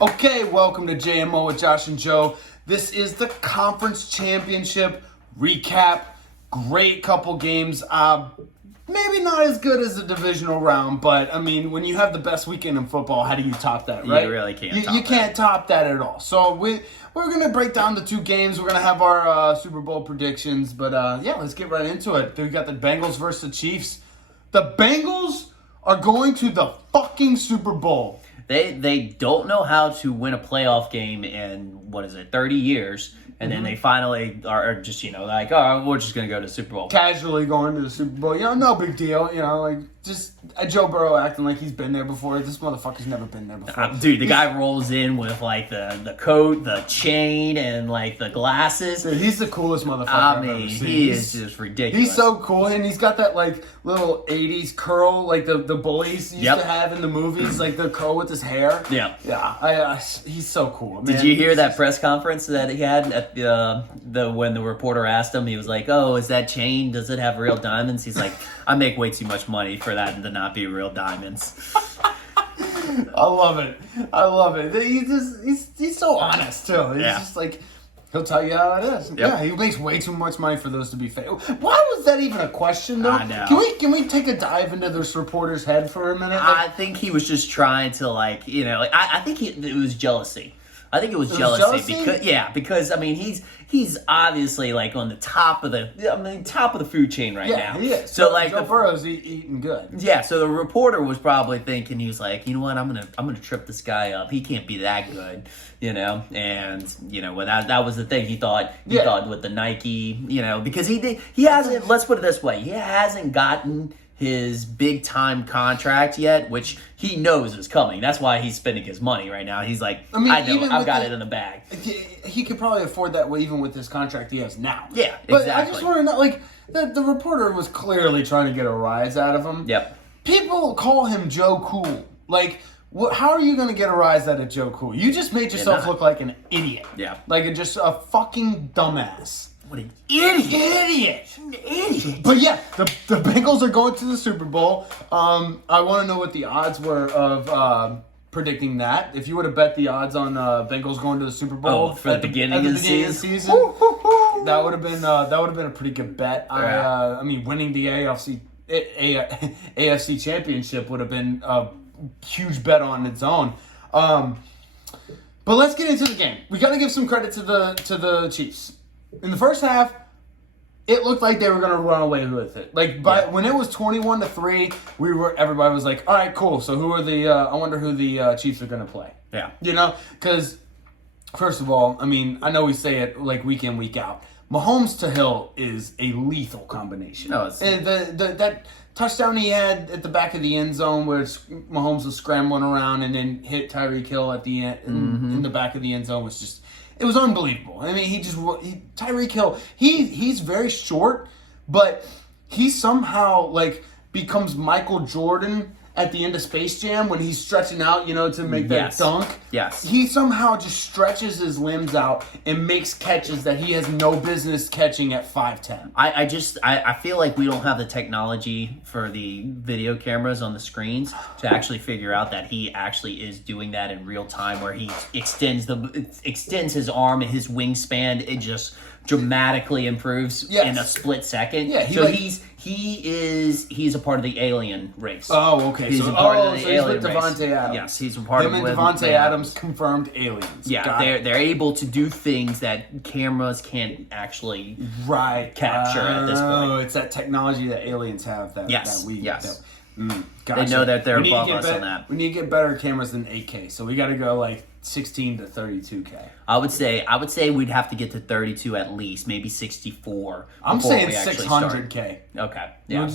Okay, welcome to JMO with Josh and Joe. This is the conference championship recap. Great couple games. Maybe not as good as the divisional round, but I mean, when you have the best weekend in football, how do you top that, right? You really can't. You can't top that at all. So we're gonna break down the two games. We're gonna have our Super Bowl predictions, but yeah, let's get right into it. We got the Bengals versus the Chiefs. The Bengals are going to the fucking Super Bowl. They don't know how to win a playoff game in 30 years, and then they finally are just like, oh, we're just gonna go to the Super Bowl. Casually going to the Super Bowl, no big deal. Like just Joe Burrow acting like he's been there before. This motherfucker's never been there before. Dude, the guy rolls in with like the coat, the chain, and like the glasses. Dude, he's the coolest motherfucker I've ever seen. He is just ridiculous. He's so cool, and he's got that like little 80s curl, like the bullies used to have in the movies, like the curl with his hair. Yeah. He's so cool, man. Did you hear that press conference that he had at when the reporter asked him? He was like, "Oh, is that chain? Does it have real diamonds?" He's like, "I make way too much money for that to not be real diamonds." I love it. He's so honest too. He's just like, he'll tell you how it is. Yep. Yeah, he makes way too much money for those to be fake. Why was that even a question though? I know. Can we take a dive into this reporter's head for a minute? I think he was just trying to I think it was jealousy. I think it was jealousy because I mean he's obviously like on the top of the food chain right now. He is. So like Joe Burrow's eating good. Yeah, so the reporter was probably thinking, he was like, you know what, I'm gonna trip this guy up. He can't be that good, and well, that was the thing. He thought with the Nike, because he hasn't, let's put it this way, he hasn't gotten his big time contract yet, which he knows is coming. That's why he's spending his money right now. He's like, I know, I've got it in the bag. He could probably afford that even with this contract he has now. Yeah, but exactly. I just want to know, like, the reporter was clearly trying to get a rise out of him. Yep. People call him Joe Cool. Like, how are you going to get a rise out of Joe Cool? You just made yourself look like an idiot. Yeah. Like just a fucking dumbass. What an idiot! But yeah, the Bengals are going to the Super Bowl. I want to know what the odds were of predicting that. If you would have bet the odds on Bengals going to the Super Bowl for the beginning of the season, that would have been a pretty good bet. Yeah. I mean, winning the AFC Championship would have been a huge bet on its own. But let's get into the game. We got to give some credit to the Chiefs. In the first half, it looked like they were going to run away with it. When it was 21-3, everybody was like, "All right, cool. So who are I wonder who the Chiefs are going to play." Yeah. Because first of all, I mean, I know we say it like week in, week out. Mahomes to Hill is a lethal combination. No, it's that touchdown he had at the back of the end zone where Mahomes was scrambling around and then hit Tyreek Hill at the end in the back of the end zone was just. It was unbelievable. I mean, Tyreek Hill, he's very short, but he somehow becomes Michael Jordan at the end of Space Jam when he's stretching out, to make that dunk. Yes. He somehow just stretches his limbs out and makes catches that he has no business catching at 5'10". I feel like we don't have the technology for the video cameras on the screens to actually figure out that he actually is doing that in real time, where he extends his arm and his wingspan. It just dramatically improves in a split second. Yeah, he's a part of the alien race. Oh, okay. He's a part of the he's alien with Devontae race. Adams. Yes, he's a part Him of and Devontae Adams confirmed aliens. Yeah, they're able to do things that cameras can't actually capture at this point. Oh, it's that technology that aliens have that we gotcha. They know that they're above us on that. We need to get better cameras than 8K, so we got to go 16 to 32K. I would say we'd have to get to 32 at least, maybe 64. I'm saying 600K. Okay, yeah,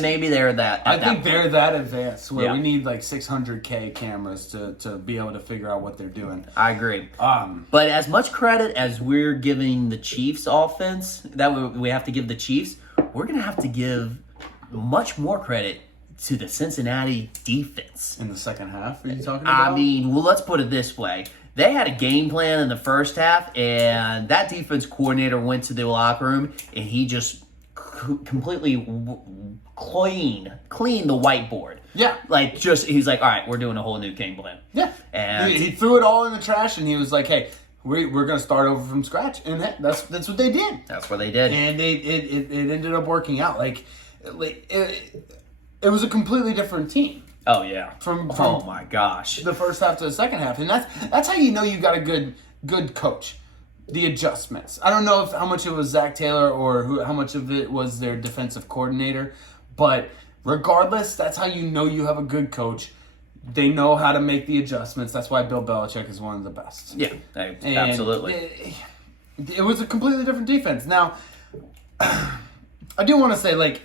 maybe they're that. I think they're that advanced where we need 600K cameras to be able to figure out what they're doing. I agree. But as much credit as we're giving the Chiefs offense, that we have to give the Chiefs, we're gonna have to give much more credit to the Cincinnati defense. In the second half, are you talking about? I mean, well, let's put it this way. They had a game plan in the first half, and that defense coordinator went to the locker room, and he just completely clean the whiteboard. Yeah. Like, just, he's like, all right, we're doing a whole new game plan. Yeah. And he threw it all in the trash, and he was like, hey, we're going to start over from scratch. And that's what they did. that's what they did. And it ended up working out. Like it was a completely different team. Oh, yeah. From oh, my gosh. the first half to the second half. And that's how you know you got a good coach. The adjustments. I don't know how much it was Zach Taylor or how much of it was their defensive coordinator, but regardless, that's how you know you have a good coach. They know how to make the adjustments. That's why Bill Belichick is one of the best. Yeah, And absolutely. It was a completely different defense. Now, I do want to say, like,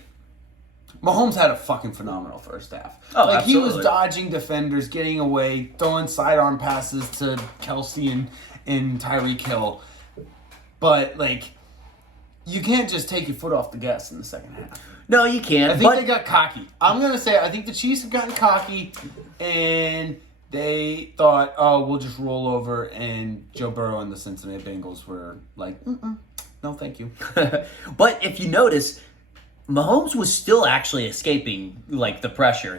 Mahomes had a fucking phenomenal first half. Oh, like, absolutely. he was dodging defenders, getting away, throwing sidearm passes to Kelsey and Tyreek Hill. But, like, you can't just take your foot off the gas in the second half. No, you can't. I think they got cocky. I'm going to say I think the Chiefs have gotten cocky, and they thought, oh, we'll just roll over, and Joe Burrow and the Cincinnati Bengals were like, no, thank you. But if you notice, Mahomes was still actually escaping, like, the pressure.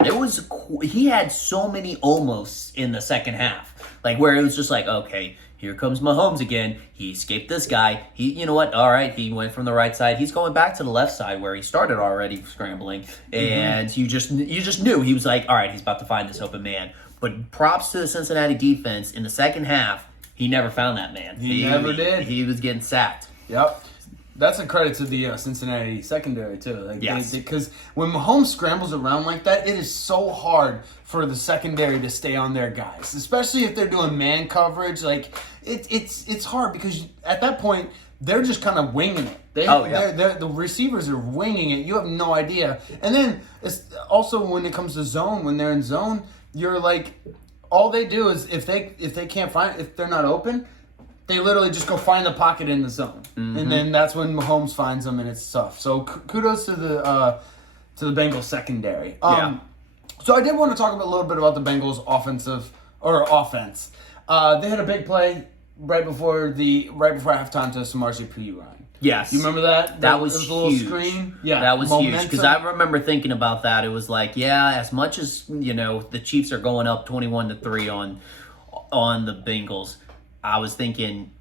He had so many almosts in the second half, like, where it was just like, okay, here comes Mahomes again. He escaped this guy. You know what? All right, he went from the right side. He's going back to the left side where he started already scrambling, and you just knew he was like, all right, he's about to find this open man. But props to the Cincinnati defense in the second half. He never found that man. He never did. He was getting sacked. Yep. That's a credit to the Cincinnati secondary, too. Like, Yes. Because when Mahomes scrambles around like that, it is so hard for the secondary to stay on their guys, especially if they're doing man coverage. Like, it's hard because at that point, they're just kind of winging it. The receivers are winging it. You have no idea. And then it's also when it comes to zone, when they're in zone, you're like, all they do is if they can't find, if they're not open, they literally just go find the pocket in the zone, and then that's when Mahomes finds them, and it's tough. So kudos to the Bengals secondary. So I did want to talk a little bit about the Bengals offense. They had a big play right before halftime to Samaje Perine. Yes. You remember that? That was a huge. little screen. Yeah, that was momentum. huge because I remember thinking about that. It was like, yeah, as much as the Chiefs are going up 21-3 on the Bengals, I was thinking,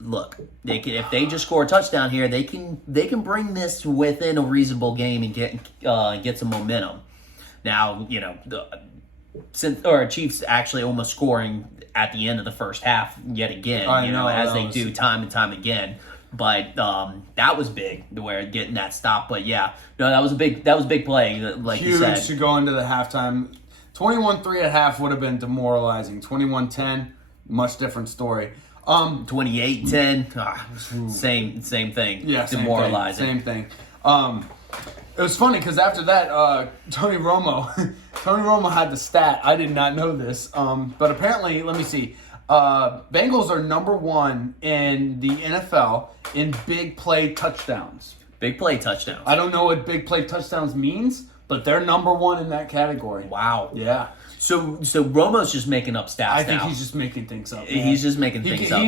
look, if they just score a touchdown here, they can bring this within a reasonable game and get some momentum. Now, the Chiefs actually almost scoring at the end of the first half yet again, as they do time and time again. But that was big, where getting that stop. But yeah, no, that was a big play, like huge you said. Huge to go into the halftime. 21-3 at half would have been demoralizing. 21-10, much different story. 28-10, same thing. Yeah, demoralizing. Same thing. It was funny because after that, Tony Romo had the stat. I did not know this, but apparently, let me see. Bengals are number 1 in the NFL in big play touchdowns. Big play touchdowns. I don't know what big play touchdowns means, but they're number 1 in that category. Wow. Yeah. So Romo's just making up stats. I think now. he's just making things up. Man. He's just making things up.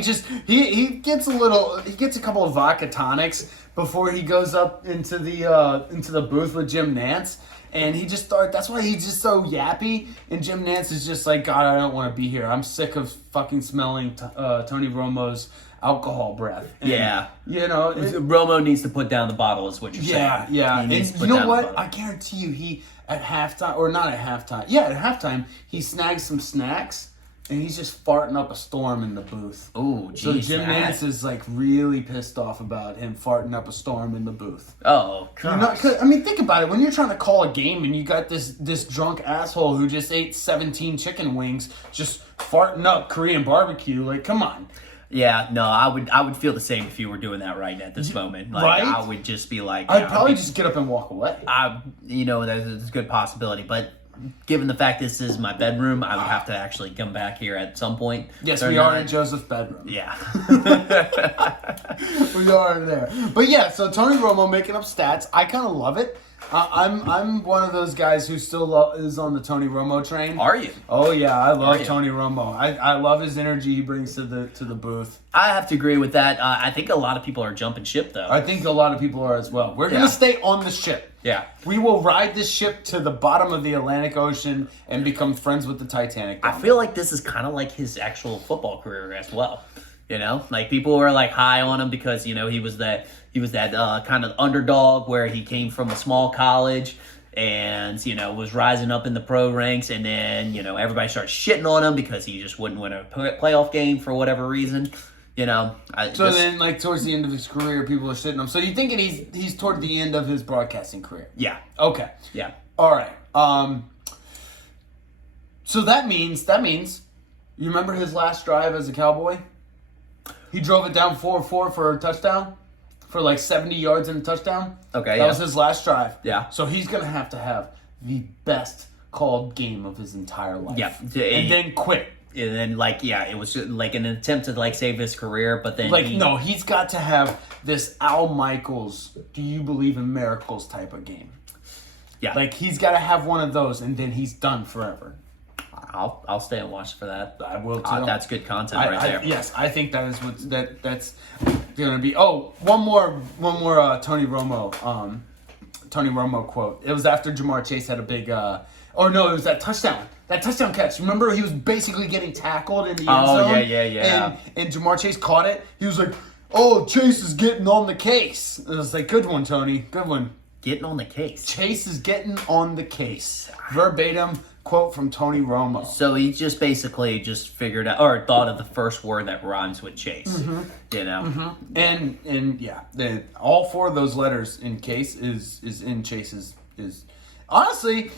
He gets a couple of vodka tonics before he goes up into the booth with Jim Nantz. And he just started. That's why he's just so yappy. And Jim Nantz is just like, God, I don't want to be here. I'm sick of fucking smelling Tony Romo's alcohol breath. And, yeah. Romo needs to put down the bottle, is what you're saying. Yeah. And you know what? I guarantee you, he at halftime, or not at halftime. Yeah, at halftime, he snags some snacks. And he's just farting up a storm in the booth. Oh, geez. So Jim Nantz is like really pissed off about him farting up a storm in the booth. Oh, God. Think about it. When you're trying to call a game and you got this drunk asshole who just ate 17 chicken wings just farting up Korean barbecue, like, come on. Yeah, no, I would feel the same if you were doing that right at this moment. Like, right? I would just be like... I'd probably just get up and walk away. There's a good possibility, but... Given the fact this is my bedroom, I would have to actually come back here at some point. Yes, we are in Joseph's bedroom. Yeah. We are there. But yeah, so Tony Romo making up stats. I kind of love it. I'm one of those guys who still is on the Tony Romo train. Are you? Oh yeah, I love Tony Romo. I love his energy he brings to the booth. I have to agree with that. I think a lot of people are jumping ship, though. I think a lot of people are as well. We're going to stay on the ship. Yeah. We will ride this ship to the bottom of the Atlantic Ocean and become friends with the Titanic. I feel like this is kind of like his actual football career as well. You know, like people were like high on him because he was that kind of underdog where he came from a small college and was rising up in the pro ranks, and then everybody started shitting on him because he just wouldn't win a playoff game for whatever reason. Then like towards the end of his career, people are shitting him. So you thinking he's toward the end of his broadcasting career? Yeah. Okay. Yeah. All right. So that means you remember his last drive as a Cowboy? He drove it down 4-4 for a touchdown, for like 70 yards and a touchdown. Okay, that was his last drive. Yeah. So he's gonna have the best called game of his entire life. Yeah. And then quit. And then it was like an attempt to save his career, but then he's got to have this Al Michaels, do you believe in miracles type of game. Yeah. Like he's got to have one of those, and then he's done forever. I'll stay and watch for that. I will too. That's good content there. Yes, I think that is that's gonna be. Oh, one more Tony Romo quote. It was after Jamar Chase had a big. It was that touchdown. That touchdown catch. Remember, he was basically getting tackled in the end zone. Oh yeah. And Jamar Chase caught it. He was like, "Oh, Chase is getting on the case." And I was like, "Good one, Tony. Good one." Getting on the case. Chase is getting on the case. Verbatim quote from Tony Romo. So he just basically figured out or thought of the first word that rhymes with Chase. And yeah, all four of those letters in case is in Chase's is honestly,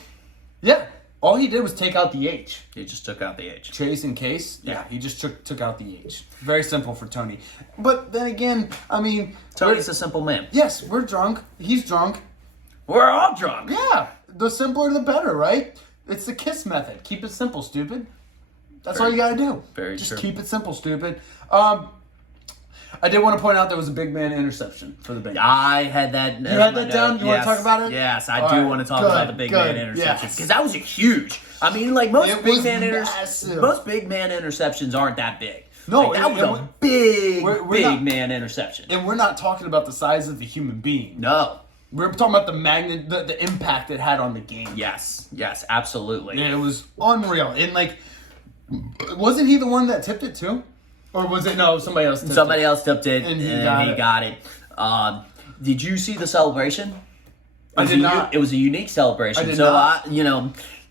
yeah. All he did was take out the H. He just took out the H. Chase and case. Yeah, he just took out the H. Very simple for Tony. But then again, I mean, Tony's a simple man. Yes, we're drunk. He's drunk. We're all drunk. Yeah, the simpler the better, right? It's the KISS method. Keep it simple, stupid. That's all you gotta do. Very Just true. keep it simple, stupid. I did want to point out there was a big man interception for the Bengals. I had that. You had that down? You want to talk about it? Yes, I do want to talk about the big man interception because that was a huge. I mean, most big man interceptions aren't that big. No, that was a big man interception. And we're not talking about the size of the human being. No. We're talking about the impact it had on the game. Yes, absolutely. It was unreal. And wasn't he the one that tipped it too? Or was it somebody else tipped it? Somebody else tipped it and he got it. Did you see the celebration? I did not. It was a unique celebration. I did not.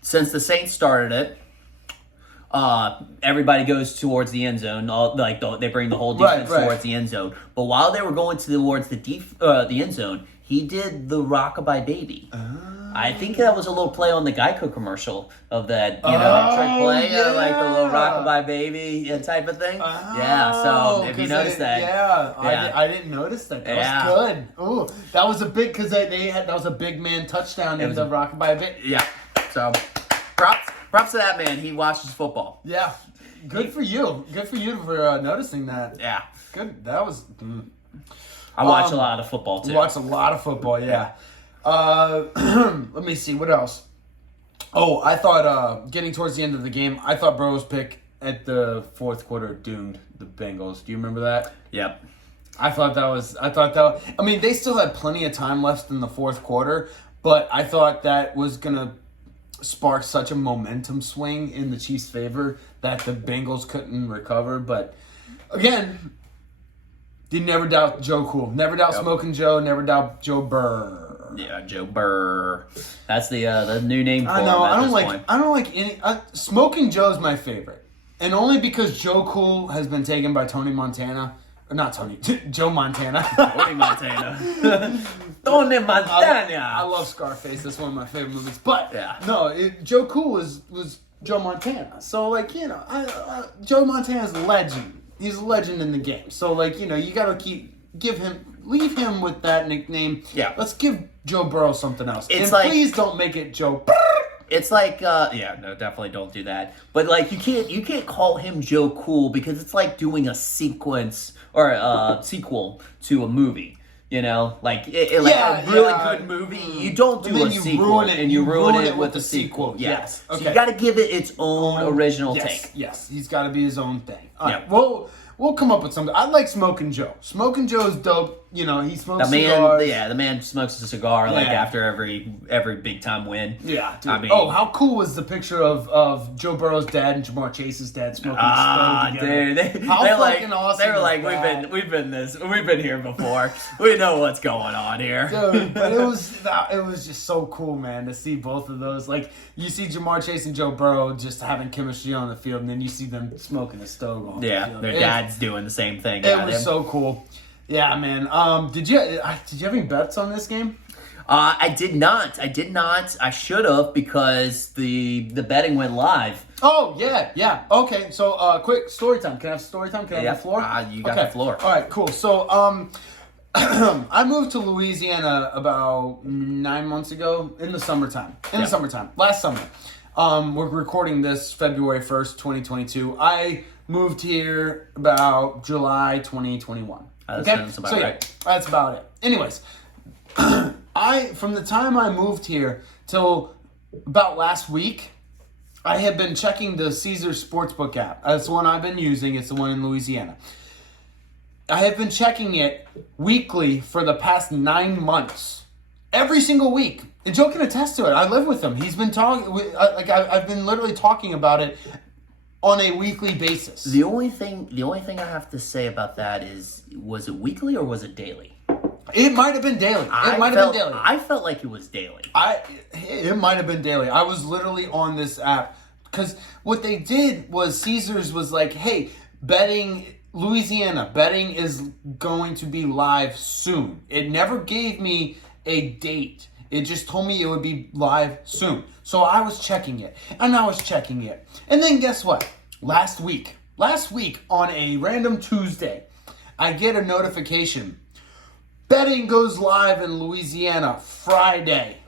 Since the Saints started it, everybody goes towards the end zone. They bring the whole defense towards the end zone. But while they were going towards the end zone, he did the Rockabye Baby. I think that was a little play on the Geico commercial of that, that trick play, like the little Rockabye Baby type of thing. So if you noticed that. I didn't notice that. That was good. Ooh, that was a big, because that was a big man touchdown in the Rockabye Baby. Yeah, so props to that man. He watches football. Yeah, good for you. Good for you for noticing that. Yeah. Good, that was... I watch a lot of football, too. Watch a lot of football, yeah. Let me see, what else? Oh, I thought, getting towards the end of the game, I thought Burrow's pick at the fourth quarter doomed the Bengals. Do you remember that? Yep. I mean, they still had plenty of time left in the fourth quarter, but I thought that was going to spark such a momentum swing in the Chiefs' favor that the Bengals couldn't recover. But, again... You never doubt Joe Cool. Never doubt Smoking Joe. Never doubt Joe Burr. Yeah, Joe Burr. That's the new name for him I this point. don't like any... Smoking Joe's my favorite. And only because Joe Cool has been taken by Tony Montana. Not Tony. Joe Montana. Tony Montana. Tony Montana. I love Scarface. That's one of my favorite movies. But, yeah. Joe Cool was Joe Montana. So, Joe Montana's a legend. He's a legend in the game. So, you got to leave him with that nickname. Yeah. Let's give Joe Burrow something else. Please don't make it Joe Burrow. It's definitely don't do that. But, you can't call him Joe Cool because it's like doing a sequence or a sequel to a movie. A really good movie. You don't do a sequel and you ruin it with a sequel. Yes. Okay. So you got to give it its own original take. Yes, he's got to be his own thing. All right. Yep. Well, We'll come up with something. I like Smoking Joe. Smoking Joe's dope. You know, he smokes The cigars. man smokes a cigar like Yeah. after every big time win. Yeah, dude. I mean, how cool was the picture of Joe Burrow's dad and Jamar Chase's dad smoking a stove together? dude, How they're fucking like, awesome they were is like, that? we've been here before. We know what's going on here. Dude, but it was just so cool, man, to see both of those. Like, you see Jamar Chase and Joe Burrow just having chemistry on the field, and then you see them smoking a stove on the Yeah, field. their dad's doing the same thing. It was so cool. Yeah, man. Did you have any bets on this game? I did not. I should have because the betting went live. Oh, yeah. Okay, so quick story time. Can I have story time? Can I have the floor? You got the floor. All right, cool. So, I moved to Louisiana about 9 months ago in the summertime. Last summer. We're recording this February 1st, 2022. I moved here about July 2021. That sounds about right. That's about it. Anyways, from the time I moved here till about last week, I have been checking the Caesars Sportsbook app. That's the one I've been using. It's the one in Louisiana. I have been checking it weekly for the past 9 months. Every single week. And Joe can attest to it. I live with him. He's been talking, I've been literally talking about it on a weekly basis. The only thing I have to say about that is, was it weekly or was it daily? It might have been daily. I felt like it was daily. It might have been daily. I was literally on this app because what they did was Caesars was like, hey, Louisiana betting is going to be live soon. It never gave me a date. It just told me it would be live soon. So I was checking it, and I was checking it. And then guess what? Last week on a random Tuesday, I get a notification. Betting goes live in Louisiana Friday.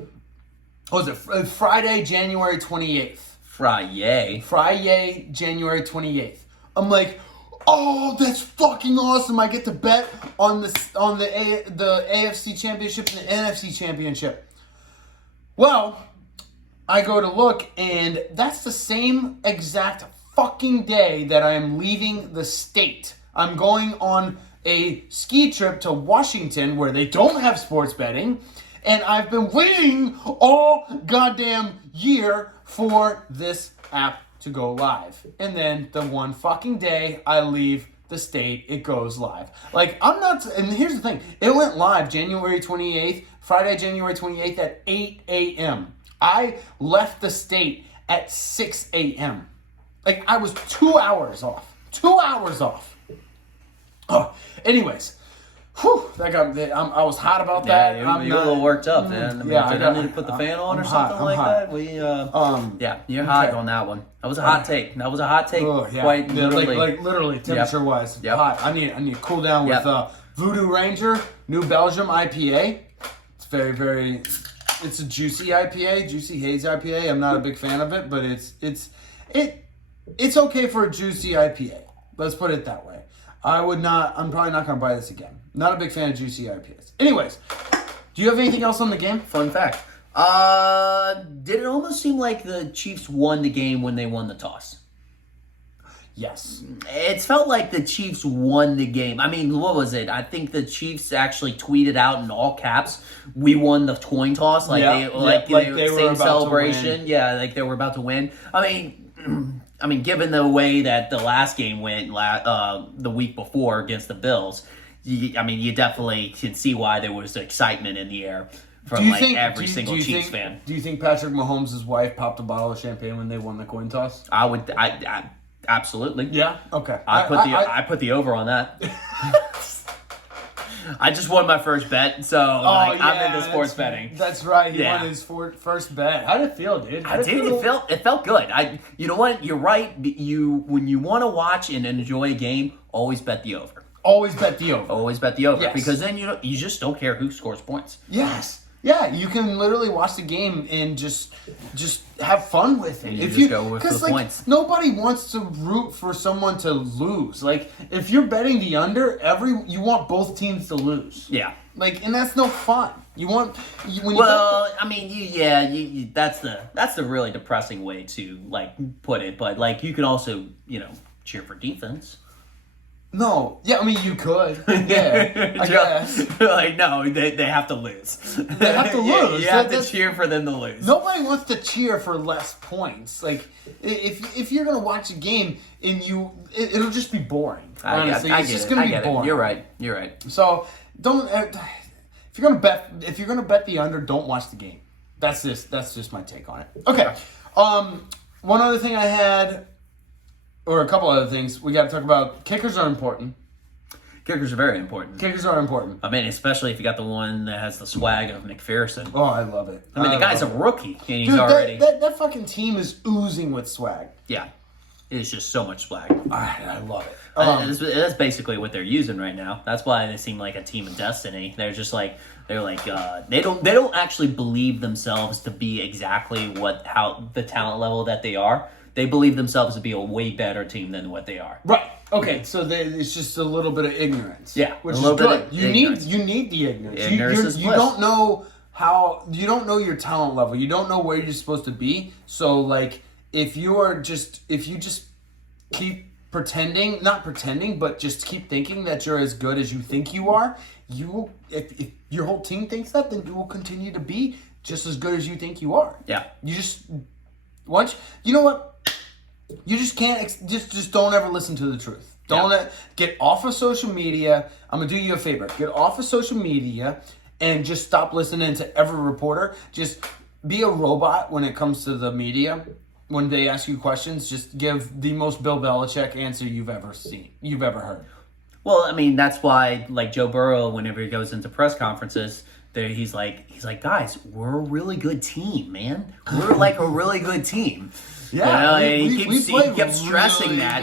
What was it? Friday, January 28th. Friday, January 28th. I'm like, oh, that's fucking awesome. I get to bet on the AFC Championship and the NFC Championship. Well, I go to look, and that's the same exact fucking day that I am leaving the state. I'm going on a ski trip to Washington where they don't have sports betting, and I've been waiting all goddamn year for this app to go live. And then the one fucking day I leave the state, it goes live. Like, I'm not, and here's the thing, it went live January 28th, Friday, January 28th at 8 a.m. I left the state at 6 a.m. Like, I was 2 hours off. 2 hours off. Oh, anyways. Whew, I was hot about that. You got a little worked up, man. I need to put the fan on or something like that. You're hot on that one. That was a hot take. Quite literally. Like literally, temperature-wise, hot. I need to cool down with Voodoo Ranger, New Belgium IPA. It's very, very. It's a juicy IPA, juicy haze IPA. I'm not a big fan of it, but it's okay for a juicy IPA. Let's put it that way. I'm probably not going to buy this again. Not a big fan of juicy IPAs. Anyways, do you have anything else on the game? Fun fact. Did it almost seem like the Chiefs won the game when they won the toss? Yes. It felt like the Chiefs won the game. I mean, what was it? I think the Chiefs actually tweeted out in all caps, "We won the coin toss." They were same celebration. Yeah, like they were about to win. I mean, given the way that the last game went the week before against the Bills, you definitely can see why there was excitement in the air from every single Chiefs fan. Do you think Patrick Mahomes' wife popped a bottle of champagne when they won the coin toss? I absolutely. Yeah. Okay. I put the over on that. I just won my first bet, so I'm into sports betting. That's right. He won his first bet. How did it feel, dude? It felt good. You know what? You're right. When you want to watch and enjoy a game, always bet the over. Always bet the over. Always bet the over, yes. Because then you just don't care who scores points. Yes. Yeah, you can literally watch the game and just have fun with it. If you go with the points. Nobody wants to root for someone to lose. Like, if you're betting the under, you want both teams to lose. Yeah. Like, and that's no fun. That's the really depressing way to put it. But you can also cheer for defense. No. Yeah, I mean, you could. Yeah, I guess. Like, no, they have to lose. They have to lose. You have to cheer for them to lose. Nobody wants to cheer for less points. Like, if you're going to watch a game and it'll just be boring. Honestly, it's just going to be boring. You're right. You're right. So, don't... If you're gonna bet the under, don't watch the game. That's just my take on it. Okay. One other thing I had, or a couple other things, we got to talk about. Kickers are important. Kickers are very important. Kickers are important. I mean, especially if you got the one that has the swag of McPherson. Oh, I love it. I mean, the guy's a rookie, and he's Dude, already... That fucking team is oozing with swag. Yeah. It's just so much swag. I love it. That's basically what they're using right now. That's why they seem like a team of destiny. They're just like they don't actually believe themselves to be exactly how the talent level that they are. They believe themselves to be a way better team than what they are. Right. Okay. So it's just a little bit of ignorance. Yeah, which is good. You need the ignorance. You don't know your talent level. You don't know where you're supposed to be. So like if you just keep pretending, not pretending, but just keep thinking that you're as good as you think you are, you will, if your whole team thinks that, then you will continue to be just as good as you think you are. Yeah. You know what? You just can't, just don't ever listen to the truth. Don't get off of social media. I'm going to do you a favor. Get off of social media and just stop listening to every reporter. Just be a robot when it comes to the media. When they ask you questions, just give the most Bill Belichick answer you've ever heard. Well, I mean, that's why, like Joe Burrow, whenever he goes into press conferences, he's like, guys, we're a really good team, man. We're like a really good team. Yeah, he kept stressing really that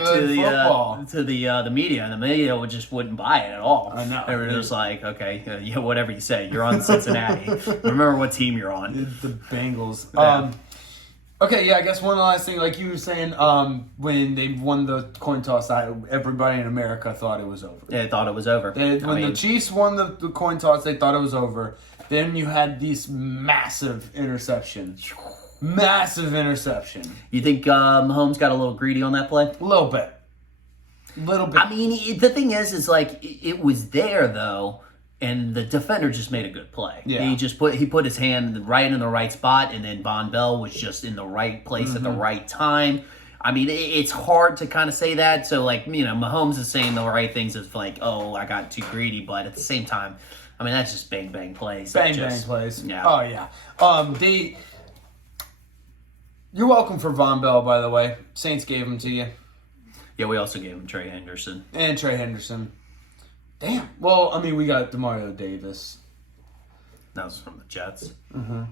to the media, and the media wouldn't buy it at all. I know. They were just like, okay, whatever you say. You're on Cincinnati. Remember what team you're on. The Bengals. Yeah. Okay, yeah, I guess one last thing, like you were saying, when they won the coin toss, everybody in America thought it was over. They thought it was over. The Chiefs won the coin toss, they thought it was over. Then you had these massive interception. Massive interception. You think Mahomes got a little greedy on that play? A little bit. I mean, the thing is like, it was there, though. And the defender just made a good play. Yeah. He put his hand right in the right spot, and then Von Bell was just in the right place at the right time. I mean, it's hard to kind of say that. So, like, Mahomes is saying the right things. It's like, oh, I got too greedy. But at the same time, I mean, that's just bang plays. Bang plays. Yeah. Oh yeah. You're welcome for Von Bell, by the way. Saints gave him to you. Yeah, we also gave him Trey Henderson. Damn. Well, I mean, we got Demario Davis. That was from the Jets. Mm-hmm.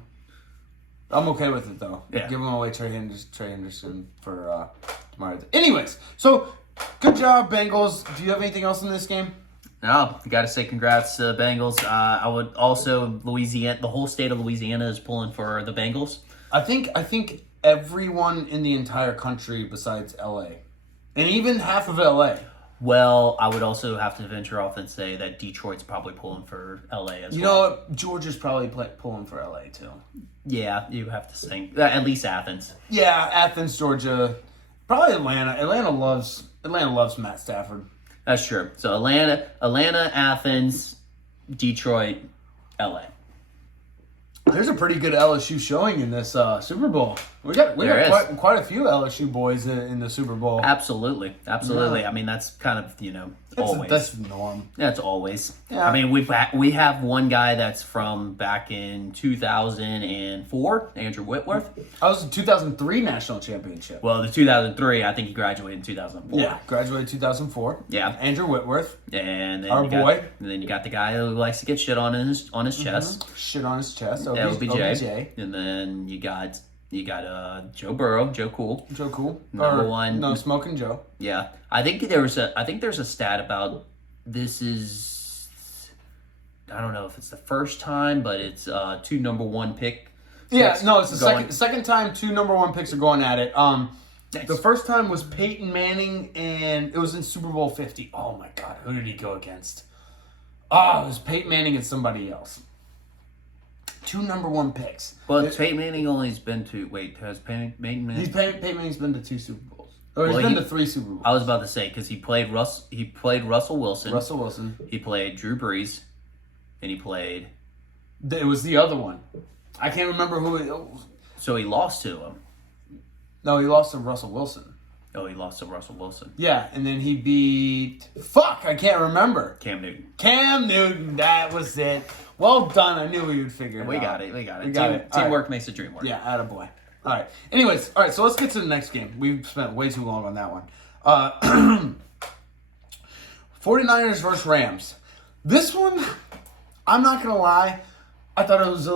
I'm okay with it, though. Yeah. Give him away Trey Henderson for Demario. Anyways, so good job, Bengals. Do you have anything else in this game? No, you got to say congrats to the Bengals. I would also, the whole state of Louisiana is pulling for the Bengals. I think everyone in the entire country besides LA, and even half of LA. Well, I would also have to venture off and say that Detroit's probably pulling for LA as well. You know what? Georgia's probably pulling for LA too. Yeah, you have to think. At least Athens. Yeah, Athens, Georgia. Probably Atlanta. Atlanta loves Matt Stafford. That's true. So Atlanta, Athens, Detroit, LA. There's a pretty good LSU showing in this Super Bowl. We got quite a few LSU boys in the Super Bowl. Absolutely. Yeah. I mean, that's kind of always. That's the norm. That's always. Yeah. I mean, we have one guy that's from back in 2004, Andrew Whitworth. That was the 2003 national championship. Well, the 2003, I think he graduated in 2004. Yeah, graduated 2004. Yeah, Andrew Whitworth. And then our boy. And then you got the guy who likes to get shit on his chest. Shit on his chest. OBJ. And then you got Joe Burrow, Joe Cool. Number one. No, Smoking Joe. Yeah. I think there's a stat about this is, I don't know if it's the first time, but it's 2 number 1 pick. Yeah, no, it's the second time 2 number 1 picks are going at it. Nice. The first time was Peyton Manning, and it was in Super Bowl 50. Oh my God, who did he go against? It was Peyton Manning and somebody else. 2 number 1 picks. But Peyton Manning only's been to... Wait, has Peyton Manning... Peyton Manning's been to 2 Super Bowls. Or he's Well, been he- to 3 Super Bowls. I was about to say because he played Russell Wilson. Russell Wilson. He played Drew Brees, and he played. It was the other one. I can't remember who it. So he lost to him. No, he lost to Russell Wilson. Oh, he lost to Russell Wilson. Yeah, and then he beat. Fuck, I can't remember. Cam Newton. Cam Newton. That was it. Well done. I knew we would figure it We out. got it. We got it. We got it. All Teamwork makes the dream work. Yeah, attaboy. All right. Anyways, all right, so let's get to the next game. We've spent way too long on that one. 49ers versus Rams. This one, I'm not going to lie, I thought it was,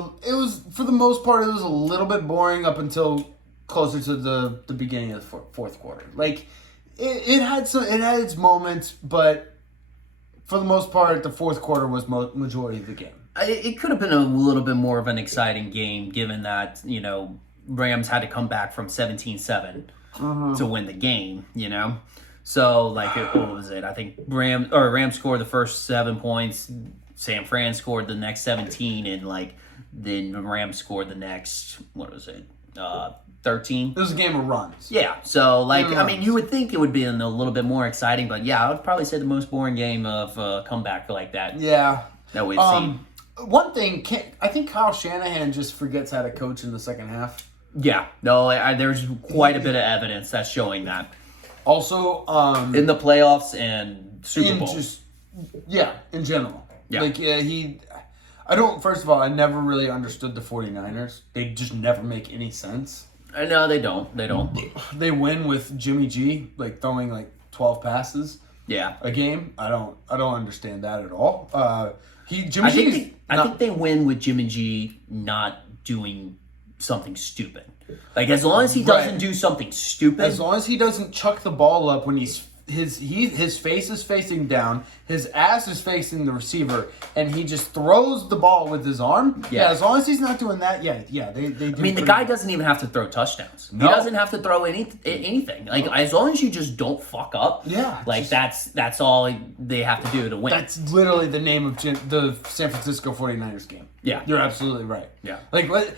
for the most part, it was a little bit boring up until closer to the beginning of the fourth quarter. Like, it had its moments, but for the most part, the fourth quarter was majority of the game. It could have been a little bit more of an exciting game, given that Rams had to come back from 17-7 to win the game. So what was it? I think Rams scored the first 7 points. San Fran scored the next 17, and then the Rams scored the next 13. It was a game of runs. Yeah, so you would think it would be a little bit more exciting, but yeah, I would probably say the most boring game of comeback like that. Yeah. That we've seen. One thing, I think Kyle Shanahan just forgets how to coach in the second half. Yeah, no, there's quite a bit of evidence that's showing that Also, in the playoffs and Super Bowl. In general. Yeah. First of all, I never really understood the 49ers. They just never make any sense. No, they don't. They win with Jimmy G, throwing 12 passes Yeah, a game. I don't understand that at all. I think they win with Jimmy G not doing something stupid. As long as he doesn't do something stupid, as long as he doesn't chuck the ball up when his face is facing down, his ass is facing the receiver, and he just throws the ball with his arm. Yeah. As long as he's not doing that, they do. I mean, the guy doesn't even have to throw touchdowns. No. He doesn't have to throw anything. As long as you just don't fuck up. Yeah, that's all they have to do to win. That's literally the name of the San Francisco 49ers game. Yeah. You're absolutely right. Yeah. What?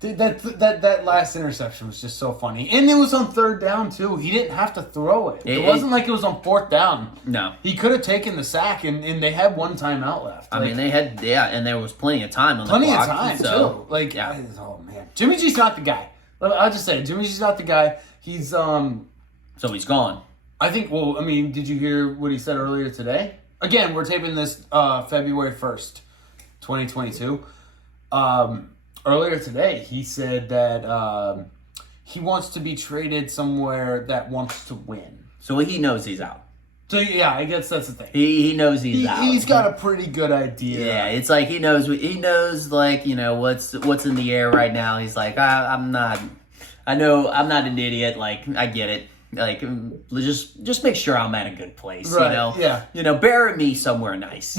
That last interception was just so funny. And it was on third down, too. He didn't have to throw it. It wasn't like it was on fourth down. No. He could have taken the sack, and they had one timeout left. I mean, they had, and there was plenty of time on the plenty clock. of time, so, too. Oh, man. Jimmy G's not the guy. I'll just say, Jimmy G's not the guy. He's, So he's gone. I think, did you hear what he said earlier today? Again, we're taping this February 1st, 2022. Earlier today, he said that he wants to be traded somewhere that wants to win. So he knows he's out. So, yeah, I guess that's the thing. He knows he's out. He's got a pretty good idea. Yeah, it's he knows what's in the air right now. He's I'm not an idiot. I get it. Just make sure I'm at a good place. Right, yeah. Bury me somewhere nice.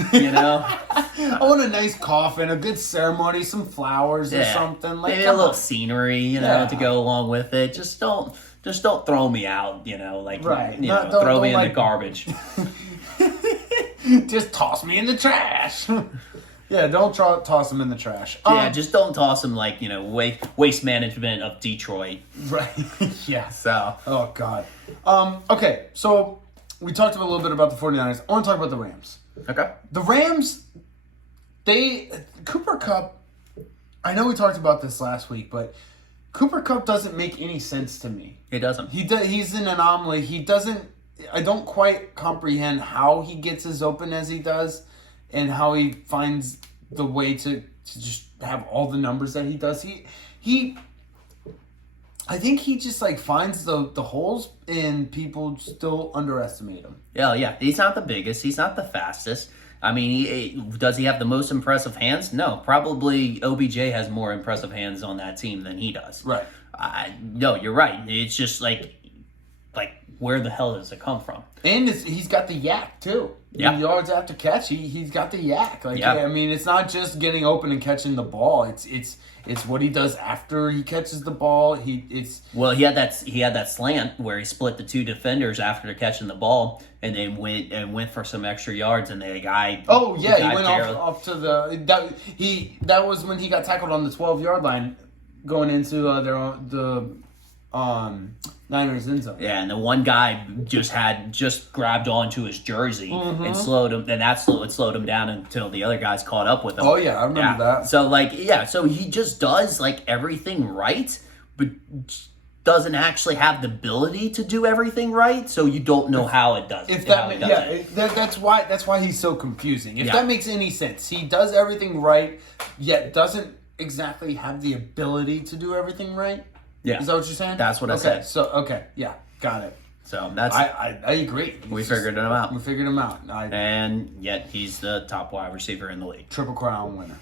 I want a nice coffin, a good ceremony, some flowers or something. Maybe a come little on. scenery, to go along with it. Just don't throw me out. Right. Throw me in the garbage. Just toss me in the trash. Yeah, don't toss him in the trash. Yeah, just don't toss him waste management of Detroit. Right. Yeah. So. Oh, God. Okay, so we talked a little bit about the 49ers. I want to talk about the Rams. Okay. The Rams, Cooper Kupp, I know we talked about this last week, but Cooper Kupp doesn't make any sense to me. He doesn't. He's an anomaly. I don't quite comprehend how he gets as open as he does and how he finds the way to just have all the numbers that he does. I think he just finds the holes and people still underestimate him. Yeah. He's not the biggest. He's not the fastest. I mean, does he have the most impressive hands? No, probably OBJ has more impressive hands on that team than he does. Right. No, you're right. It's just where the hell does it come from? And he's got the yak too. Yeah. The yards after catch, he's got the yak. Yeah. I mean, it's not just getting open and catching the ball. It's what he does after he catches the ball. He had that slant where he split the two defenders after catching the ball, and then went for some extra yards, and the guy. Oh yeah, he went off to that was when he got tackled on the 12-yard line, going into Niners end zone. Yeah, and the one guy just grabbed onto his jersey and slowed him. And it slowed him down until the other guys caught up with him. Oh yeah, I remember that. So so he just does like everything right, but doesn't actually have the ability to do everything right. So you don't know how it does. If that's why he's so confusing. If that makes any sense, he does everything right, yet doesn't exactly have the ability to do everything right. Yeah. Is that what you're saying? That's what I said. So, yeah, got it. So that's... I agree. We figured him out. We figured him out. And yet he's the top wide receiver in the league. Triple Crown winner.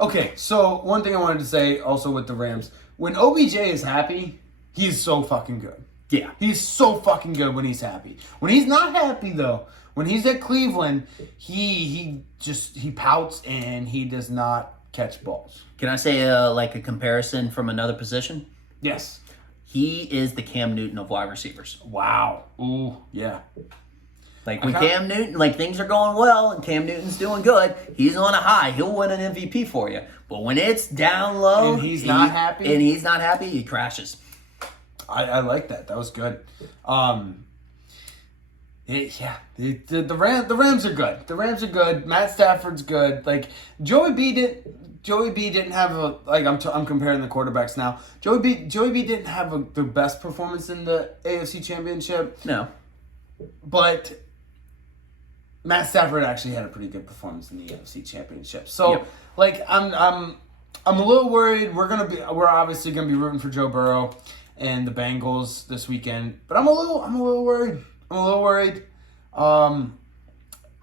Okay, so one thing I wanted to say also with the Rams, when OBJ is happy, he's so fucking good. Yeah. He's so fucking good when he's happy. When he's not happy, though, when he's at Cleveland, he pouts and he does not catch balls. Can I say like a comparison from another position? Yes. He is the Cam Newton of wide receivers. Wow. Ooh, yeah. Like when Cam Newton, like things are going well and Cam Newton's doing good, he's on a high. He'll win an MVP for you. But when it's down low and he's not happy, he crashes. I like that. That was good. The Rams are good. The Rams are good. Matt Stafford's good. Like Joey B didn't have a I'm comparing the quarterbacks now. Joey B didn't have the best performance in the AFC Championship. No, but Matt Stafford actually had a pretty good performance in the AFC Championship. So I'm a little worried. We're obviously gonna be rooting for Joe Burrow and the Bengals this weekend, but I'm a little worried. I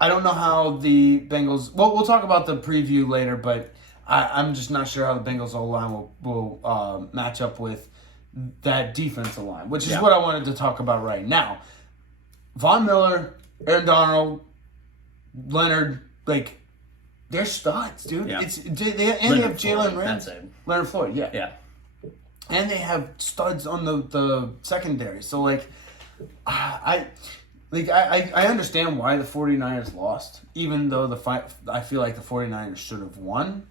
don't know how the Bengals. Well, we'll talk about the preview later, but I'm just not sure how the Bengals O-line will match up with that defensive line, which is what I wanted to talk about right now. Von Miller, Aaron Donald, Leonard, like they're studs, dude. Yeah. They have Jalen Ramsey, Leonard Floyd, yeah, and they have studs on the secondary. So like, I understand why the 49ers lost, even though I feel like the 49ers should have won.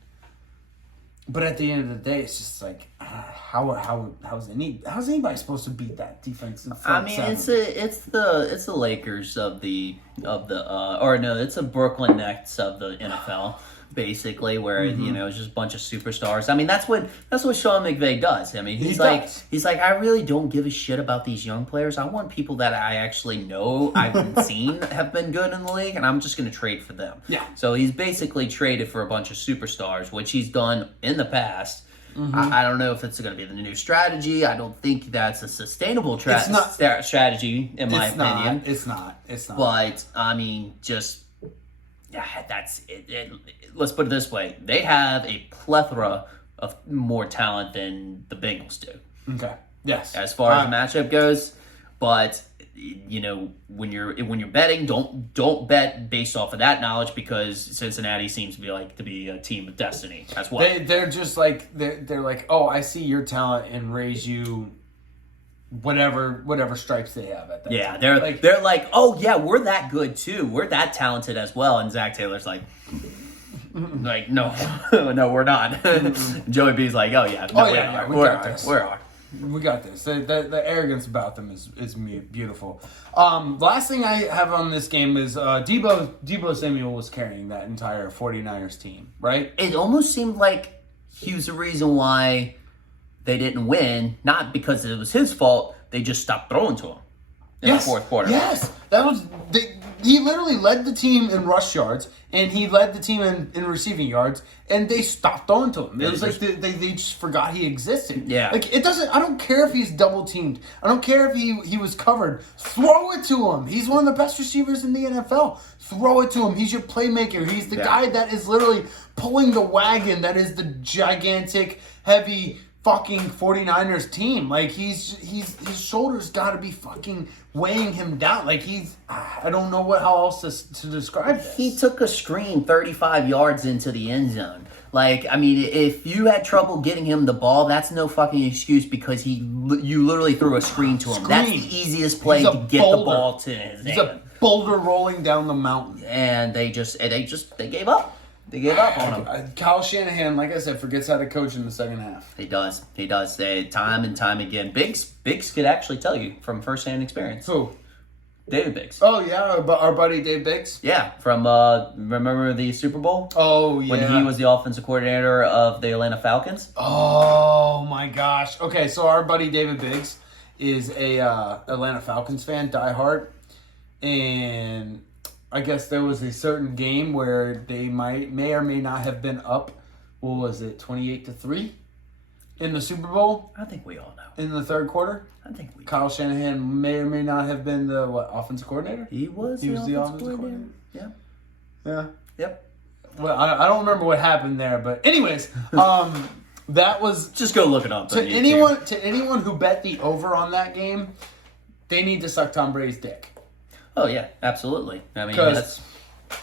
But at the end of the day, it's just like, how's anybody supposed to beat that defensive front seven? It's the Lakers of the it's the Brooklyn Nets of the NFL. Basically, where it's just a bunch of superstars. I mean, that's what Sean McVay does. I mean, he's like, I really don't give a shit about these young players. I want people that I actually know, I've seen have been good in the league, and I'm just going to trade for them. Yeah. So he's basically traded for a bunch of superstars, which he's done in the past. I don't know if it's going to be the new strategy. I don't think that's a sustainable strategy, in my opinion. It's not. But I mean, just. Yeah, that's it. Let's put it this way. They have a plethora of more talent than the Bengals do. Okay. Yes. As far as the matchup goes, but when you're betting, don't bet based off of that knowledge, because Cincinnati seems to be a team of destiny as well. They're just like they're like, oh, I see your talent and raise you whatever stripes they have at that time. They're like, oh yeah, we're that good too. We're that talented as well. And Zach Taylor's like no, no, we're not. Joey B's like, oh yeah, we got this. The arrogance about them is beautiful. Last thing I have on this game is Deebo Samuel was carrying that entire 49ers team, right? It almost seemed like he was the reason why they didn't win, not because it was his fault. They just stopped throwing to him in the fourth quarter. Yes, he literally led the team in rush yards, and he led the team in receiving yards, and they stopped throwing to him. It was like they just forgot he existed. Yeah. Like it doesn't. I don't care if he's double teamed. I don't care if he was covered. Throw it to him. He's one of the best receivers in the NFL. Throw it to him. He's your playmaker. He's the guy that is literally pulling the wagon. That is the gigantic, heavy fucking 49ers team. Like his shoulders got to be fucking weighing him down. Like I don't know how else to describe this. He took a screen 35 yards into the end zone. Like, I mean, if you had trouble getting him the ball, that's no fucking excuse, because you literally threw a screen to him. That's the easiest play to get the ball to his hand. He's a boulder rolling down the mountain. And they gave up. They gave up on him. Kyle Shanahan, like I said, forgets how to coach in the second half. He does. He does. Time and time again. Biggs could actually tell you from firsthand experience. Who? David Biggs. Oh, yeah, our buddy Dave Biggs? Yeah, from, remember the Super Bowl? Oh, yeah. When he was the offensive coordinator of the Atlanta Falcons? Oh, my gosh. Okay, so our buddy David Biggs is a Atlanta Falcons fan, diehard. And I guess there was a certain game where they may or may not have been up, what was it, 28-3 in the Super Bowl I think we all know. in the third quarter. I think we Kyle Shanahan may or may not have been the offensive coordinator. He was the offensive coordinator. Yeah. Yeah. Yep. Well, I don't remember what happened there, but anyways, that was Just go look it up. to anyone who bet the over on that game. They need to suck Tom Brady's dick. Oh yeah, absolutely. I mean, 'Cause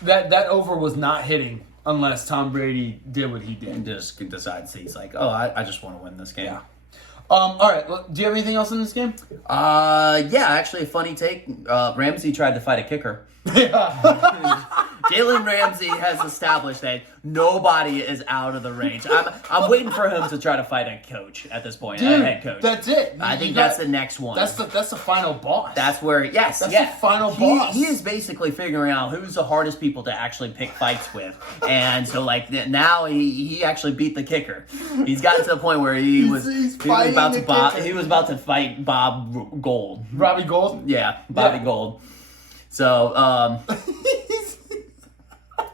that over was not hitting unless Tom Brady did what he did. just decides he's like, oh, I just want to win this game. Yeah. All right. Well, do you have anything else in this game? Yeah, actually, a funny take. Ramsey tried to fight a kicker. Jalen Ramsey has established that nobody is out of the range. I'm waiting for him to try to fight a coach at this point, Dude, a head coach. that's it. I think that's the next one. That's the final boss. That's where, That's the final boss. He is basically figuring out who's the hardest people to actually pick fights with. And so, like, now he actually beat the kicker. He's gotten to the point where he was about to fight Bob Gold. Robbie Gold. Yeah, Bobby Gold. So,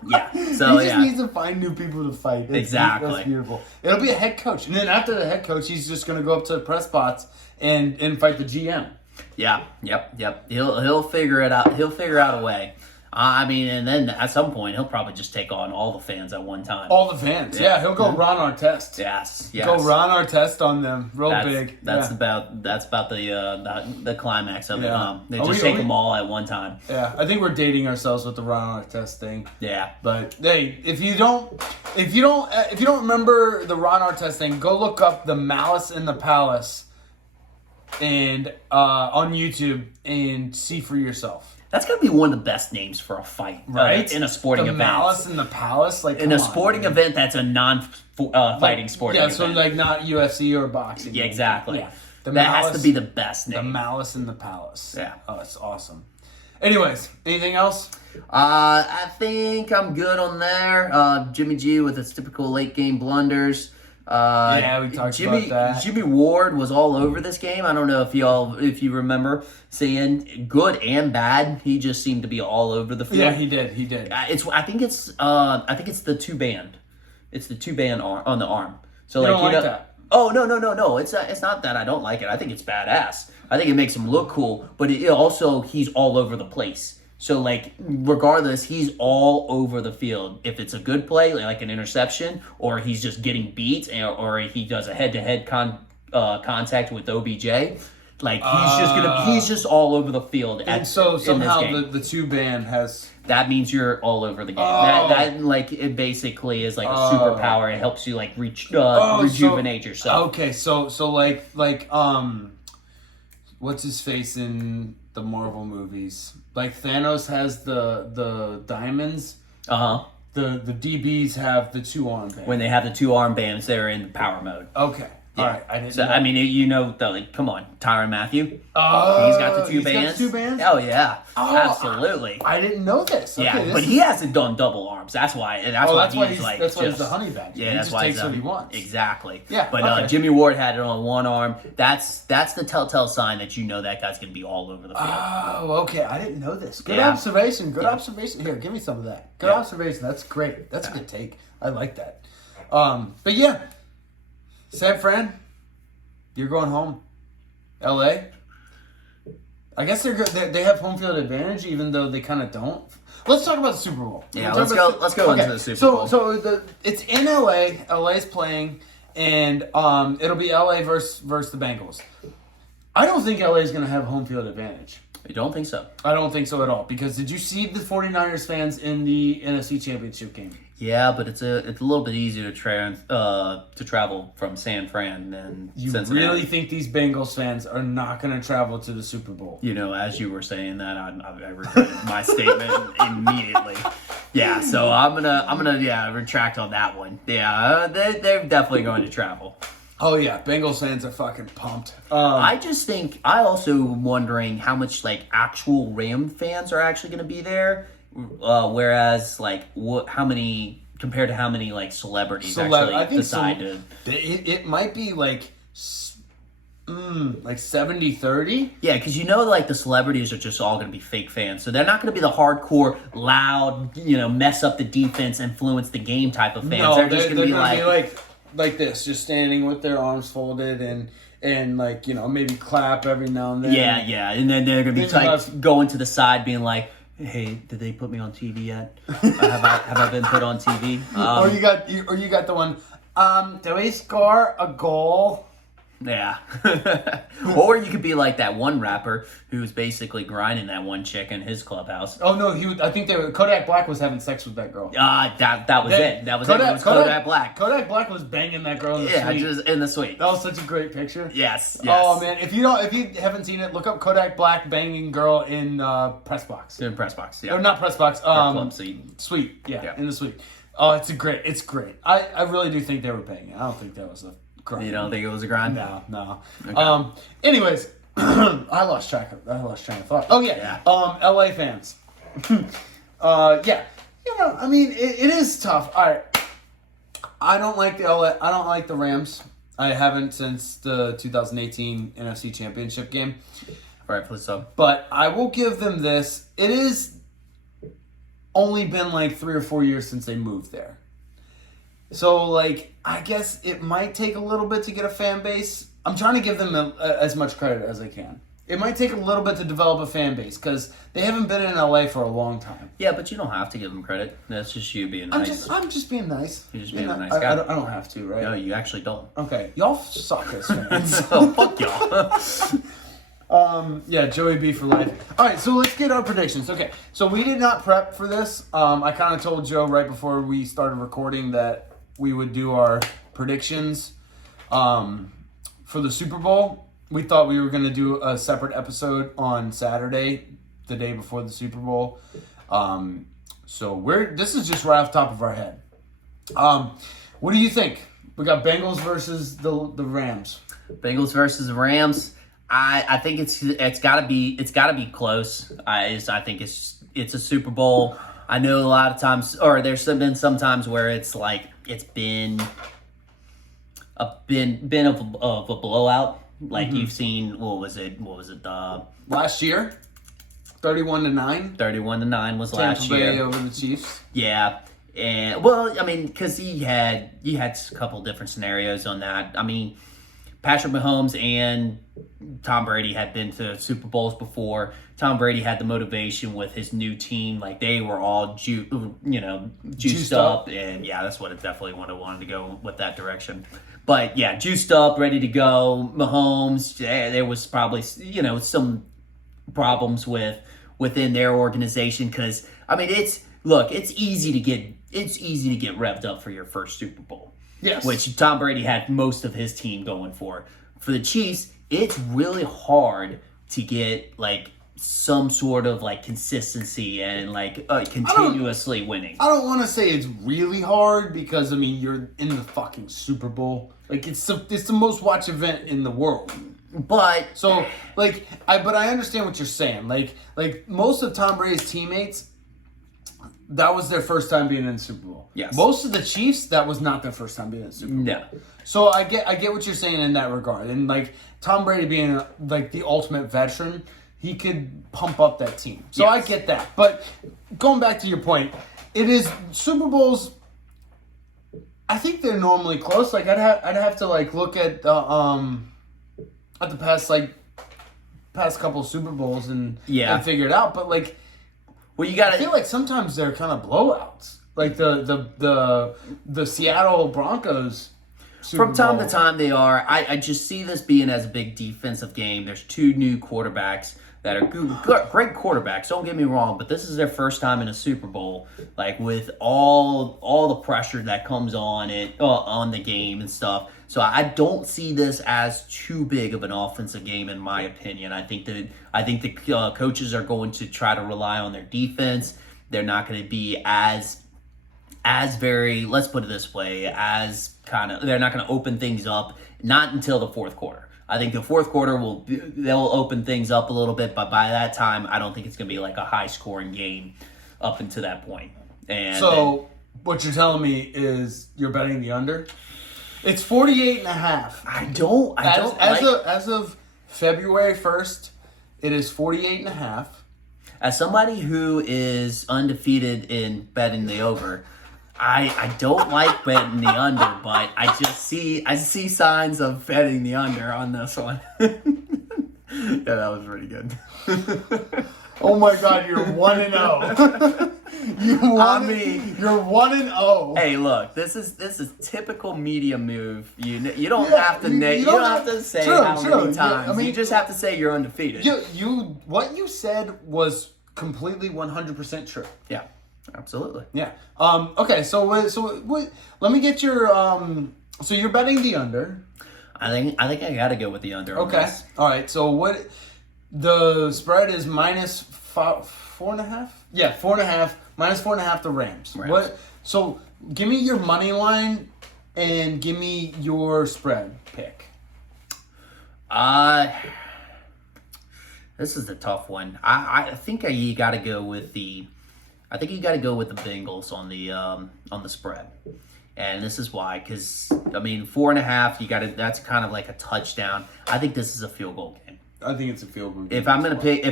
yeah. So, he just needs to find new people to fight. Exactly. That's beautiful. It'll be a head coach. And then after the head coach, he's just going to go up to the press box and fight the GM. Yeah. Yep. He'll figure it out. He'll figure out a way. I mean, and then at some point, he'll probably just take on all the fans at one time. All the fans. Yeah, he'll go Ron Artest. Yes. Go Ron Artest on them. Big. That's about the climax of it. Yeah. They just take them all at one time. Yeah, I think we're dating ourselves with the Ron Artest thing. Yeah. But hey, if you don't remember the Ron Artest thing, go look up the Malice in the Palace and on YouTube and see for yourself. That's gonna be one of the best names for a fight, right? In a sporting event. The Malice in the Palace, like in a sporting event that's a non-fighting sporting event. Yeah, so like not UFC or boxing. Yeah, exactly. Yeah. That has to be the best name. The Malice in the Palace. Yeah. Oh, it's awesome. Anyways, anything else? I think I'm good on there. Jimmy G with his typical late game blunders. Yeah, we talked about that. Jimmy Ward was all over this game. I don't know if you remember seeing good and bad. He just seemed to be all over the field. Yeah, he did. I think it's the two band. It's the two band on the arm. So you like don't like that. Oh no! It's not that I don't like it. I think it's badass. I think it makes him look cool, but it also he's all over the place. So, like, regardless, he's all over the field. If it's a good play, like an interception, or he's just getting beat, or he does a head-to-head contact with OBJ, like, he's just all over the field. And so, somehow, the two-band has... That means you're all over the game. Oh. That like, it basically is like a superpower. It helps you, like, rejuvenate yourself. Okay, so like, what's his face in the Marvel movies? Like Thanos has the diamonds. The DBs have the two armbands. When they have the two armbands, they're in power mode. Okay. Yeah. All right. I didn't. So know. I mean, like, come on, Tyrann Mathieu. He's got the two bands. Got the two bands? Oh yeah, absolutely. I didn't know this. Okay, yeah, but he hasn't done double arms. That's why. That's why he's like. That's why he's the honey badger. Yeah, he that's just why takes what he wants. Exactly. Yeah. But okay. Jimmy Ward had it on one arm. That's the telltale sign that you know that guy's gonna be all over the field. Oh, okay. I didn't know this. Good observation. Good observation. Here, give me some of that. Good observation. That's great. That's a good take. I like that. But yeah, San Fran. You're going home. LA? I guess they're good. They have home field advantage, even though they kind of don't. Let's talk about the Super Bowl. Yeah, let's go into the Super Bowl. So it's in LA. LA's playing, and it'll be LA versus the Bengals. I don't think LA is going to have home field advantage. You don't think so? I don't think so at all. Because did you see the 49ers fans in the NFC Championship game? Yeah, but it's a little bit easier to travel from San Fran than Cincinnati. You really think these Bengals fans are not going to travel to the Super Bowl? You know, as you were saying that, I regretted my statement immediately. Yeah, so I'm gonna retract on that one. Yeah, they're definitely going to travel. Oh yeah, Bengals fans are fucking pumped. I just think I also am wondering how much like actual Ram fans are actually going to be there, whereas like how many compared to how many like celebrities actually I think decide to. it might be like 70-30. Yeah, because like the celebrities are just all going to be fake fans, so they're not going to be the hardcore, loud, mess up the defense, influence the game type of fans. No, they're just going to be like this, just standing with their arms folded and like maybe clap every now and then. Yeah, and then they're gonna be like going to the side, being like, "Hey, did they put me on TV yet? have I been put on TV?" Or you got the one. Do we score a goal? Yeah. Or you could be like that one rapper who's basically grinding that one chick in his clubhouse. Oh no, I think Kodak Black was having sex with that girl. That was it. That was it. It was Kodak Black. Kodak Black was banging that girl in the suite. Yeah, just in the suite. That was such a great picture. Yes. Oh man, if you haven't seen it, look up Kodak Black banging girl in press box. In press box, yeah. Or not press box. Club suite. Suite, yeah, in the suite. Oh, it's great. I really do think they were banging. I don't think that was a grind. You don't think it was a grind? No. Okay. Anyways, I lost train of thought. Oh yeah. LA fans. Yeah. I mean, it is tough. All right. I don't like the Rams. I haven't since the 2018 NFC Championship game. Rightfully so. But I will give them this. It is only been like 3 or 4 years since they moved there. So, like, I guess it might take a little bit to get a fan base. I'm trying to give them as much credit as I can. It might take a little bit to develop a fan base because they haven't been in LA for a long time. Yeah, but you don't have to give them credit. That's just you being nice. I'm just being nice. You're just being a nice guy. I don't have to, right? No, you actually don't. Okay, y'all suck as fans. So fuck y'all. Yeah, Joey B for life. All right, so let's get our predictions. Okay, so we did not prep for this. I kind of told Joe right before we started recording that we would do our predictions for the Super Bowl. We thought we were going to do a separate episode on Saturday, the day before the Super Bowl. So this is just right off the top of our head. What do you think? We got Bengals versus the Rams. Bengals versus the Rams. I think it's gotta be close. I think it's a Super Bowl. I know a lot of times, or there's been some times where it's like it's been of a blowout. Like you've seen, what was it? Last year, 31-9. 31-9 was last Tampa year. Bay over the Chiefs. Yeah, and well, I mean, because you had a couple different scenarios on that. I mean, Patrick Mahomes and Tom Brady had been to Super Bowls before. Tom Brady had the motivation with his new team. Like, they were all juiced up. And, yeah, that's what it definitely wanted to go with that direction. But, yeah, juiced up, ready to go. Mahomes, there was probably, some problems within their organization. Because, I mean, it's easy to get revved up for your first Super Bowl. Yes. Which Tom Brady had most of his team going for. For the Chiefs, it's really hard to get, like, some sort of, like, consistency and, like, continuously winning. I don't want to say it's really hard because, I mean, you're in the fucking Super Bowl. Like, it's the most watched event in the world. But so, like, but I understand what you're saying. Like most of Tom Brady's teammates, that was their first time being in the Super Bowl. Yes. Most of the Chiefs, that was not their first time being in the Super Bowl. No. So I get what you're saying in that regard. And, like, Tom Brady being, like, the ultimate veteran, he could pump up that team. So yes. I get that. But going back to your point, it is Super Bowls, I think they're normally close. Like, I'd have to, like, look at the past couple of Super Bowls and figure it out. But, like, well, you gotta. I feel like sometimes they're kind of blowouts, like the Seattle Broncos. Super From time Bowl. to time, they are. I just see this being as a big defensive game. There's two new quarterbacks that are great quarterbacks. Don't get me wrong, but this is their first time in a Super Bowl, like with all the pressure that comes on the game and stuff. So I don't see this as too big of an offensive game, in my opinion. I think the coaches are going to try to rely on their defense. they're not going to be as very, let's put it this way, as kind of, they're not going to open things up, not until the fourth quarter. I think the fourth quarter they'll open things up a little bit, but by that time, I don't think it's going to be like a high scoring game up until that point. And so what you're telling me is you're betting the under? It's 48.5. As of February 1st, it is 48.5. As somebody who is undefeated in betting the over, I don't like betting the under, but I see signs of betting the under on this one. Yeah, that was pretty good. Oh my God, you're 1-0. You're 1-0. Hey, look, this is typical media move. You don't have to you don't have to say how many times. You just have to say you're undefeated. What you said was completely 100% true. Yeah, absolutely. Yeah. Okay. So what? Let me get your. So you're betting the under. I think I got to go with the under. Okay. All right. So what? The spread is -4.5. Yeah, 4.5 -4.5. The Rams. What? So give me your money line, and give me your spread pick. This is a tough one. I think you got to go with the. I think you got to go with the Bengals on the spread, and this is why. Because 4.5. You got to. That's kind of like a touchdown. I think this is a field goal game. I think it's a field goal game. If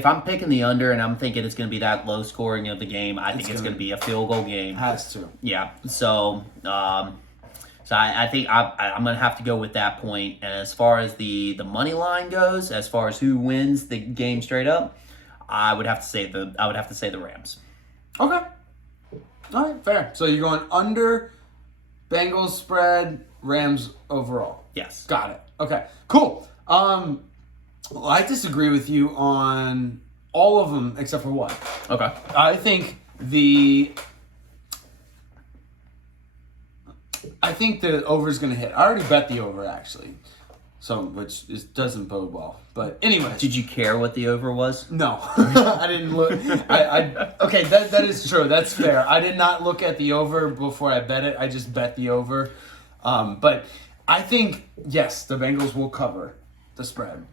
I'm picking the under, and I'm thinking it's going to be that low scoring of the game, I think it's going to be a field goal game. Has to. Yeah. So. So I think I'm going to have to go with that point. And as far as the money line goes, as far as who wins the game straight up, I would have to say the Rams. Okay. All right, fair. So you're going under, Bengals spread, Rams overall. Yes. Got it. Okay. Cool. Well, I disagree with you on all of them except for one. Okay. I think the over is going to hit. I already bet the over, actually. So, doesn't bode well. But anyway. Did you care what the over was? No. I didn't look. Okay, that is true. That's fair. I did not look at the over before I bet it. I just bet the over. But I think, yes, the Bengals will cover the spread.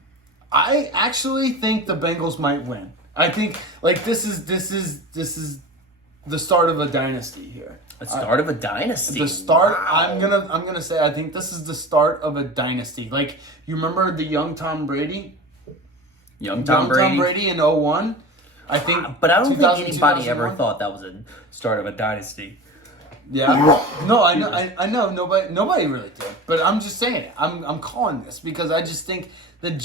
I actually think the Bengals might win. I think, this is the start of a dynasty here. The start of a dynasty. The start. Wow. I'm gonna say I think this is the start of a dynasty. Like, you remember the young Tom Brady? Young Tom Brady in 2001. I think. But I don't think anybody ever thought that was a start of a dynasty. Yeah. No, I know. Nobody really did. But I'm just saying it. I'm calling this because I just think that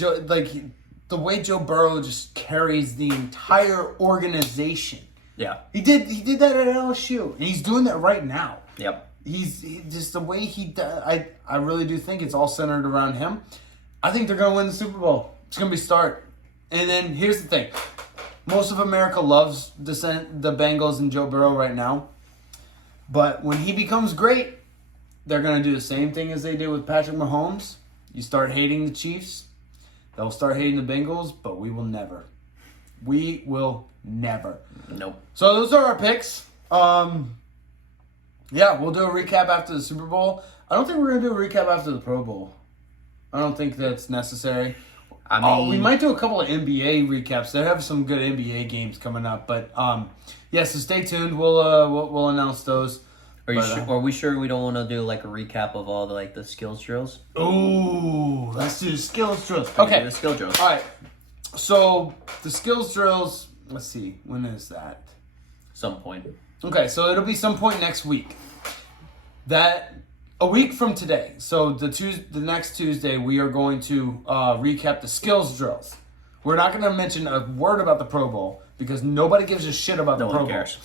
the way Joe Burrow just carries the entire organization. Yeah. He did that at LSU, and he's doing that right now. Yep. He just the way he does. I really do think it's all centered around him. I think they're gonna win the Super Bowl. It's gonna be start. And then here's the thing: most of America loves the Bengals and Joe Burrow right now. But when he becomes great, they're gonna do the same thing as they did with Patrick Mahomes. You start hating the Chiefs, they'll start hating the Bengals, but we will never. We will never. Nope. So those are our picks. Yeah, we'll do a recap after the Super Bowl. I don't think we're going to do a recap after the Pro Bowl. I don't think that's necessary. We might do a couple of NBA recaps. They have some good NBA games coming up. But, so stay tuned. We'll announce those. Are we sure we don't want to do a recap of all the skills drills? Ooh, let's do the skills drills. Okay. The skill drills. All right. So the skills drills, let's see, when is that? Some point. Okay, so it'll be some point next week. A week from today. So the next Tuesday, we are going to recap the skills drills. We're not going to mention a word about the Pro Bowl because nobody gives a shit about the Pro Bowl. Cares.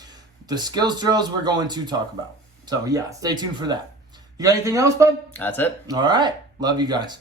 The skills drills we're going to talk about. So yeah, stay tuned for that. You got anything else, bud? That's it. All right. Love you guys.